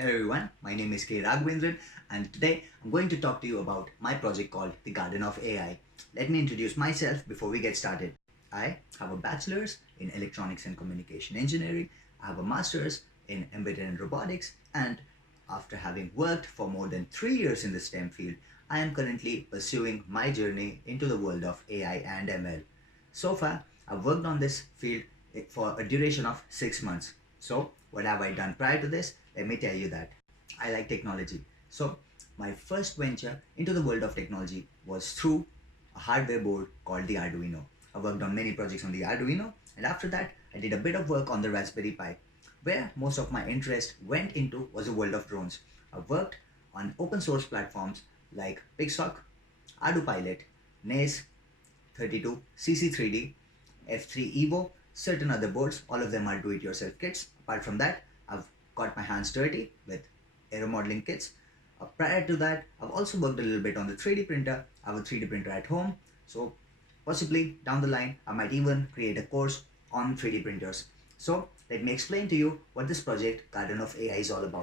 Hello everyone, my name is K. Raghavendran and today I'm going to talk to you about my project called the Garden of AI. Let me introduce myself before we get started. I have a bachelor's in electronics and communication engineering, I have a master's in embedded and robotics, and after having worked for more than 3 years in the STEM field, I am currently pursuing my journey into the world of AI and ML. So far, I've worked on this field for a duration of 6 months. So, what have I done prior to this? Let me tell you that I like technology. So, my first venture into the world of technology was through a hardware board called the Arduino. I worked on many projects on the Arduino, and after that, I did a bit of work on the Raspberry Pi. Where most of my interest went into was the world of drones. I worked on open source platforms like Pixoc, ArduPilot, NAS, 32, CC3D, F3 Evo, certain other boards. All of them are do-it-yourself kits. Apart from that, I've got my hands dirty with Aeromodelling kits. Prior to that, I've also worked a little bit on the 3D printer. I have a 3D printer at home. So possibly down the line, I might even create a course on 3D printers. So let me explain to you what this project Garden of AI is all about.